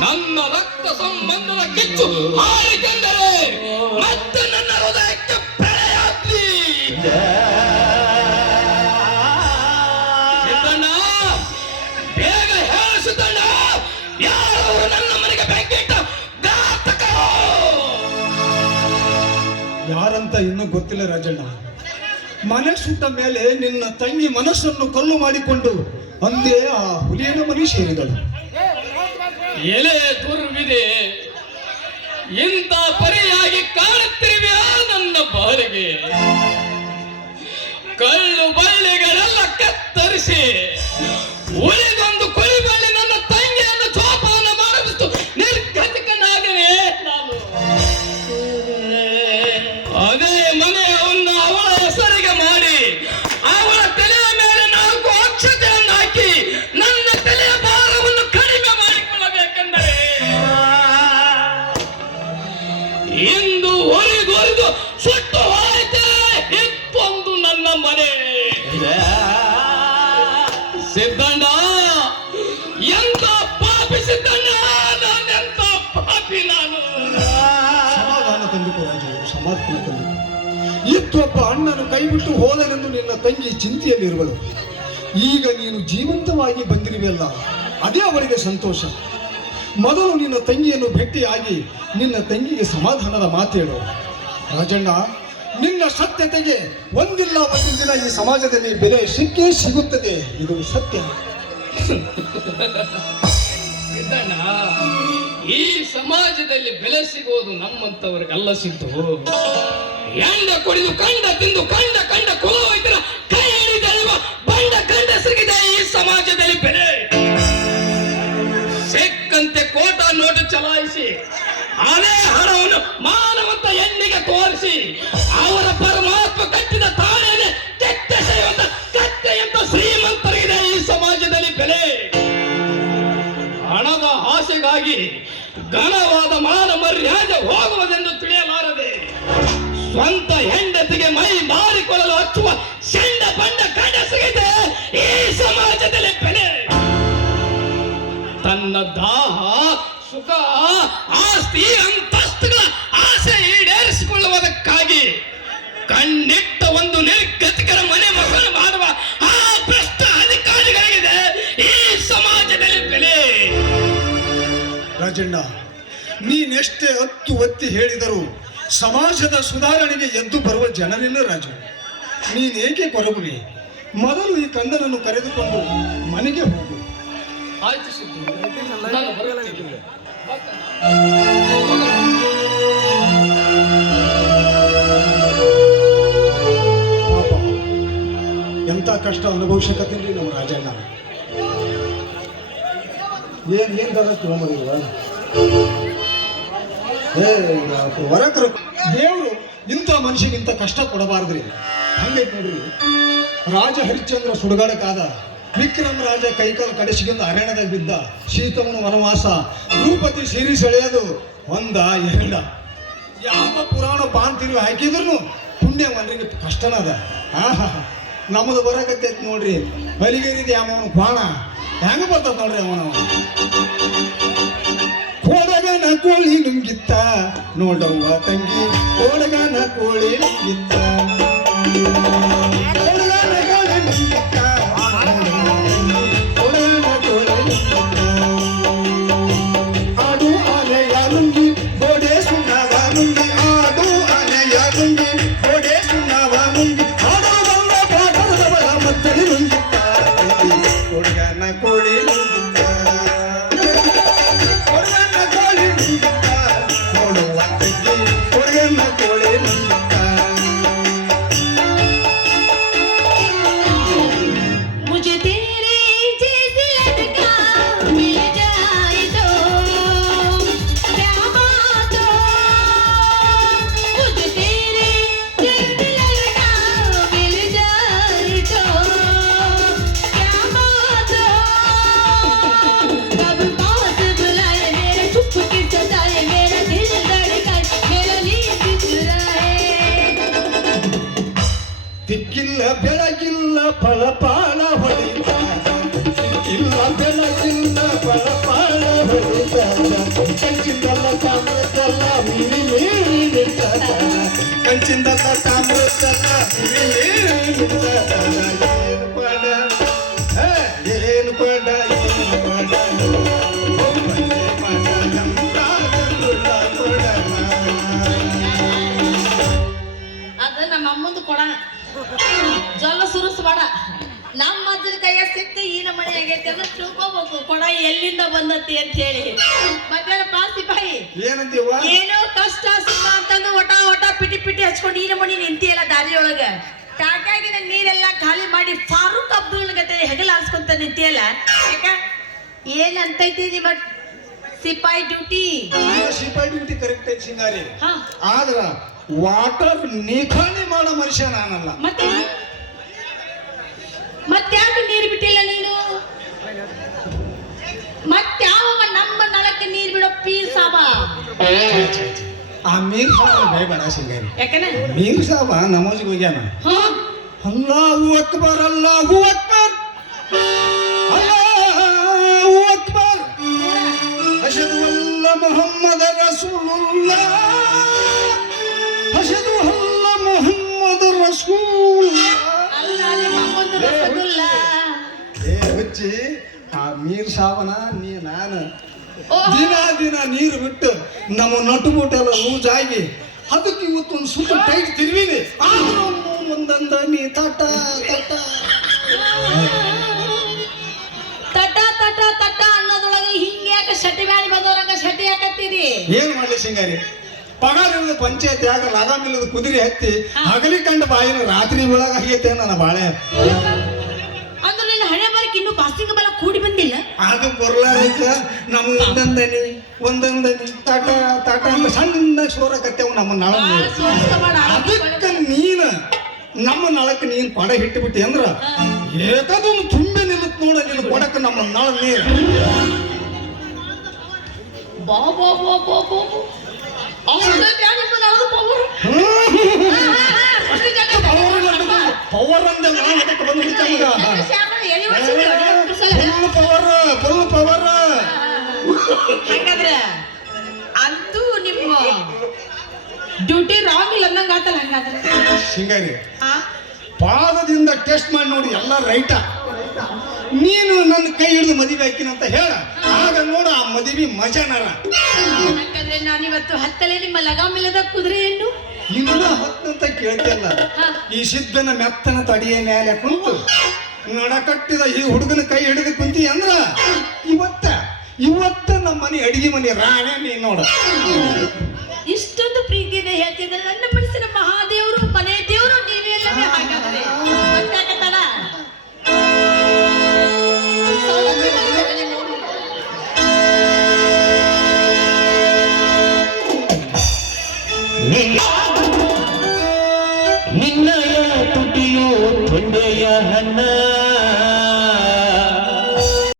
ನನ್ನ ರಕ್ತ ಸಂಬಂಧದ ಕಿಚ್ಚು ಹಾರಿಕೆಂದರೆ ಮತ್ತೆ ನನ್ನ ಹೃದಯಕ್ಕೆ ಸಿದ್ದಣ್ಣ ಬೇಗ ನನ್ನ ಮನೆಗೆ ಯಾರಂತ ಇನ್ನೂ ಗೊತ್ತಿಲ್ಲ ರಾಜಣ್ಣ. ಮನೆ ಸುಟ್ಟ ಮೇಲೆ ನಿನ್ನ ತಂಗಿ ಮನಸ್ಸನ್ನು ಕಲ್ಲು ಮಾಡಿಕೊಂಡು ಅಂದೇ ಆ ಹುಲಿಯನ ಮನೆ ಸೇರಿದಳು. ಎಲೆ ದುರ್ವಿದೆ ಇಂತ ಪರಿಯಾಗಿ ಕಾಣುತ್ತಿರುವೆಯಾ ನನ್ನ ಬಾಳಿಗೆ ಕಳ್ಳು ಬಳ್ಳಿಗಳೆಲ್ಲ ಕತ್ತರಿಸಿ ಉಳಿದೊಂದು ಇಂದು ಒರಿದೊರಿದು ಸುಟ್ಟು ಹೋಯಿತೆ ಇತ್ತೊಂದು ನನ್ನ ಮನೆ. ಸಿದ್ದಣ್ಣ ಎಂತ ಪಾಪಿ ಸಿದ್ದಣ್ಣ ನಾನೆಂತ ಪಾಪಿ ನಾನು? ಸಮಾಧಾನ ತಂದುಕೋ ರಾಜು ಸಮಾಧಾನ ತಂದುಕೋ. ಇತ್ತೊಬ್ಬ ಅಣ್ಣನು ಕೈಬಿಟ್ಟು ಹೋದನೆಂದು ನಿನ್ನ ತಂಗಿ ಚಿಂತೆಯಲ್ಲಿರುವಳು. ಈಗ ನೀನು ಜೀವಂತವಾಗಿ ಬಂದಿರುವೆಲ್ಲ ಅದೇ ಅವರಿಗೆ ಸಂತೋಷ. ಮೊದಲು ನಿನ್ನ ತಂಗಿಯನ್ನು ಭೇಟಿಯಾಗಿ ನಿನ್ನ ತಂಗಿಗೆ ಸಮಾಧಾನದ ಮಾತೇಳು ರಾಜಣ್ಣ, ನಿನ್ನ ಸತ್ಯತೆಗೆ ಒಂದಿಲ್ಲ ಒಂದು ದಿನ ಈ ಸಮಾಜದಲ್ಲಿ ಬೆಲೆ ಸಿಕ್ಕೇ ಸಿಗುತ್ತದೆ. ಇದು ಸತ್ಯ. ಈ ಸಮಾಜದಲ್ಲಿ ಬೆಲೆ ಸಿಗೋದು ನಮ್ಮಂತವರಿಗೆಲ್ಲ ಸಿದ್ದು. ಎಂಡ ಕುಡಿದು ಕಂಡ ತಿಂದು ಕಂಡ ಕಂಡ ಕುಲ ವೈದ್ಯರ ಕೈ ಹಿಡಿದಲ್ವ ಬಂಡ ಕಂಡ ಸಿಗಿದೆ ಈ ಸಮಾಜದಲ್ಲಿ ಬೆಲೆ ನೋಟು ಚಲಾಯಿಸಿ ಅದೇ ಹಣವನ್ನು ಮಾನವಂತ ಹೆಣ್ಣಿಗೆ ತೋರಿಸಿ ಅವರ ಆಸ್ತಿ ಅಂತಸ್ತುಗಳ ಆಸೆ ಈಡೇರಿಸಿಕೊಳ್ಳುವುದಕ್ಕಾಗಿ ಕಣ್ಣಿಟ್ಟ ಒಂದು ನಿರ್ಗತಿಕರ ಮನೆ ಮಗಳು ಮಾಡುವ ಆ ಭ್ರಷ್ಟ ಅಧಿಕಾರಿಗಳಿಗಿದೆ ಈ ಸಮಾಜದಲ್ಲಿ ಬೆಲೆ. ರಾಜಣ್ಣ ನೀನೆಷ್ಟೇ ಹತ್ತು ಒತ್ತಿ ಹೇಳಿದರೂ ಸಮಾಜದ ಸುಧಾರಣೆಗೆ ಎದ್ದು ಬರುವ ಜನರಿಲ್ಲ ರಾಜು. ನೀನೇಕೆ ಕೊರಗುವೆ? ಮೊದಲು ಈ ಕಂದನನ್ನು ಕರೆದುಕೊಂಡು ಮನೆಗೆ ಹೋಗು. ಆಯ್ತು ಎಂಥ ಕಷ್ಟ ಅನುಭವಿಸಕತ್ತೀರಿ ನಮ್ಮ ರಾಜಣ್ಣ. ಏನ್ ಏನ್ ದರ ಹೋಗೋದಿಲ್ವ ಏ ದೇವರು ಇಂಥ ಮನುಷ್ಯಗಿಂತ ಕಷ್ಟ ಕೊಡಬಾರ್ದ್ರಿ. ಹಂಗೈತೆ ನೋಡ್ರಿ. ರಾಜ ಹರಿಶ್ಚಂದ್ರ ಸುಡುಗಾಡಕ್ಕಾದ ವಿಕ್ರಮ ರಾಜ ಕೈಕಾಲು ಕಡಿಸಿಕೊಂಡು ಅರಣ್ಯದಾಗ ಬಿದ್ದ ಸೀತಮ್ಮನ ವನವಾಸ. ಭೂಪತಿ ಸಿರಿ ಸೆಳೆಯೋದು ಒಂದ ಎರಡ. ಯಾವ ಪುರಾಣ ಬಾಂತಿರು ಹಾಕಿದ್ರು ಪುಣ್ಯ ಮನರಿಗೆ ಕಷ್ಟನದ ಆಹಾ ನಮ್ಮದು ಬರಕತ್ತೈತಿ ನೋಡ್ರಿ. ಬಲಿಗೇರಿದ ಯಾವನು ಬಾಣ. ಹೆಂಗ ಬರ್ತದ ನೋಡ್ರಿ ಅವನ ಕೋಡಗನ ಕೋಳಿ ನುಂಗಿತ್ತ. ನೋಡವ್ವ ತಂಗಿ ಕೋಡಗನ ಕೋಳಿ ನುಂಗಿತ್ತ. ಕೋಡಗನ ಕೋಳಿ ನುಂಗಿತ್ತ, ಜೊಲ್ಲ ಸುರಿಸ್ಬೇಡ ನಮ್ಮ ಅಜ್ಜನ ಕೈಯ ಸಿಕ್ತು ಈ ನಮ್ಮನೆ ಆಗೈತೆ ಅಂದ್ರೆ ತಿಳ್ಕೊಬೇಕು. ಕೊಡ ಎಲ್ಲಿಂದ ಬಂದತಿ ಅಂತ ಹೇಳಿ. ಮತ್ತೆ ಪಾಸಿ ಬಾಯಿ. ಏನೋ ಕಷ್ಟ ಸುಮ್ಮ ಅಂತಂದು ಒಟ ಒಟ ಪಿಟಿ ಪಿಟಿ ಹಚ್ಕೊಂಡು ಈ ನಮ್ಮನೆ ನಿಂತಿಯಲ್ಲ ದಾರಿಯೊಳಗ. ಟಾಕಾಗಿನ ನೀರೆಲ್ಲ ಖಾಲಿ ಮಾಡಿ ಫಾರೂಕ್ ಅಬ್ದುಲ್ ಗತೆ ಹೆಗಲ ಹಾರಿಸ್ಕೊಂತ ನಿಂತಿಯಲ್ಲ. ಯಾಕ? ಏನಂತೈತಿ ನಿಮ್ಮ ಸಿಪಾಯಿ ಡ್ಯೂಟಿ. ಸಿಪಾಯಿ ಡ್ಯೂಟಿ ಕರೆಕ್ಟ್ ಐತಿ ಸಿಂಗಾರಿ ಆದ್ರ ವಾಟರ್ ನಿಖಾಣಿ ಮಾಡೋ ಮನುಷ್ಯ ನಾನಲ್ಲ. ಮತ್ತೆ? ಮತ್ತ್ಯಾಕೆ ನೀರು ಬಿಟ್ಟಿಲ್ಲ ನೀನು? ಮತ್ಯಾವ ನಮ್ಮ ನಳಕ್ಕೆ ನೀರು ಬಿಡೋ ಪೀರ್ ಸಾಬ ಆ ಮೀರ್ ಸಾಬ ಸಿಂಗಾರಿ ಯಾಕನ? ಮೀರ್ ಸಾಬ ನಮಾಜ್ಗೆ ಹೋಗ್ಯಾನ. ಹಾ. ಅಲ್ಲಾಹು ಅಕ್ಬರ್ ಅಲ್ಲಾಹು ಅಕ್ಬರ್. ಅಲ್ಲಾಹು ಅಕ್ಬರ್. ಅಶದು ಅಲ್ಲ ಮೊಹಮ್ಮದ ರಸೂಲುಲ್ಲಾ ದಿನ ದಿನ ನೀರು ಬಿಟ್ಟು ನಮ್ಮ ನಟು ಲೂಸ್ ಆಗಿ ಅದಕ್ಕೆ ಇವತ್ತೊಂದು ಸುತ್ತ ಟೈಟ್ ತಿರುವಿನಿ ಆದ್ರೂ ಮುಂದಂದ ನೀ ತಟ ತಟ. ತಟ ತಟ ತಟ ಅನ್ನೋದೊಳಗೆ ಹಿಂಗೆ ಯಾಕೆ ಶಟಿ ಬ್ಯಾಳಿ ಬಂದವರಂಗ ಶಟಿ ಯಾಕತ್ತೀರಿ? ಏನ್ ಮಾಡ್ಲಿ ಸಿಂಗಾರಿ ಪಗಾರ ಇಲ್ಲದ ಪಂಚಾಯತ್ ಅದಾಮಿಲ್ಲದ ಇಲ್ಲದ ಕುದುರೆ ಹತ್ತಿ ಹಗಲಿ ಕಂಡ ಬಾಯಿನ ರಾತ್ರಿ ಬೆಳಗ ಆಗೈತೆ ನನ್ನ ಬಾಳೆ. ಹಣೆ ಬರಕ್ಕೆ ಇನ್ನೂ ಪಾಸಿಂಗ್ ಬಲ ಕೂಡಿ ಬಂದಿಲ್ಲ ಅದು ಬರ್ಲಾರಕ್ಕ ನಮ್ಮ ಒಂದೊಂದನಿ ಒಂದೊಂದನಿ ತಟ ತಟ ಅಂತ ಸಣ್ಣ ಸೋರಕತ್ತೇವು ನಮ್ಮ ನಳ ಆ, ಸೋಸ್ಕೋಬೇಡ, ಅದಕ್ಕೆ ನೀನ ನಮ್ಮ ನಳಕ್ಕೆ ನೀನ್ ಕೊಡ ಹಿಟ್ಟುಬಿಟ್ಟಿ ಅಂದ್ರ ಏಕದೊಂದು ತುಂಬಿ ನಿಲ್ಲತ್ ನೋಡ ನಿನ್ನ ಕೊಡಕ್ಕೆ ನಮ್ಮ ನಳ ನೀರು ಬಾ ಬಾ ಬಾ ಬಾ ಬಾ ಬಾ. ಅಷ್ಟೊಂದ್ ಯಾಕ್ ನಿಮ್ಮ ನಳದ power? ಹಾ, ಹಾ, ಹಾ, ಅಷ್ಟು ಜನ ಪವರ್ ಅಂದ ನಾನು ಅದಕ್ಕೆ ಬಂದು ಹಂಗಾದ್ರೆ ಅಂತೂ ನಿಮ್ಮ ಡ್ಯೂಟಿ ರಾಂಗ್ ಇಲ್ಲ ಅನ್ನಂಗ ಆತಲ್ಲ ಹಂಗಾದ್ರೆ? ಹಿಂಗಾಗಿ ಆ? ಪಾದದಿಂದ ಟೆಸ್ಟ್ ಮಾಡಿ ನೋಡಿ ಎಲ್ಲ ರೈಟ ನೀನು ನನ್ನ ಕೈ ಹಿಡಿದು ಮದುವೆ ಹಾಕಿನಂತ ಹೇಳ. ಆಗ ನೋಡು ಆ ಮದುವೆ ಮಜಾನರ ಹಂಗಂದ್ರೆ ನಾನಿವತ್ತು ಹತ್ತಲೇ ನಿಮ್ಮ ಲಗಾಮಿಲ್ಲದ ಕುದುರೆ ಏನು ಇನ್ನ ಹೊತ್ತಂತ ಕೇಳ್ತಿಲ್ಲ. ಈ ಸಿದ್ಧನ ಮೆತ್ತನ ತಡಿಯ ಮೇಲೆ ಕುಂತು ನಡಕಟ್ಟಿದ ಈ ಹುಡುಗನ ಕೈ ಹಿಡಿದು ಕುಂತಿ ಅಂದ್ರ ಇವತ್ತ ಇವತ್ತ ಮನೆ ಅಡಿಗೆ ಮನೆ ರಾಣೆ ನೀ ನೋಡ. ಇಷ್ಟೊಂದು ಪ್ರೀತಿಯಿಂದ ಹೇಳ್ತಿದ್ರೆ ನನ್ನ